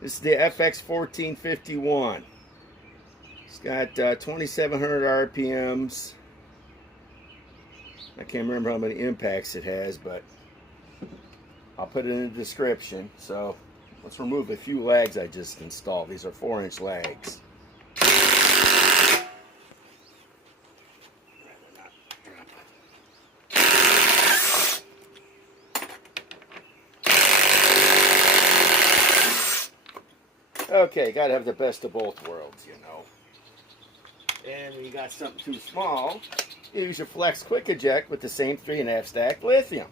This is the FX 1451. It's got 2,700 RPMs. I can't remember how many impacts it has, but I'll put it in the description. So let's remove a few lags I just installed. These are 4-inch lags. Okay, gotta have the best of both worlds, you know. And when you got something too small, use your Flex Quick Eject with the same 3.5 stack lithium.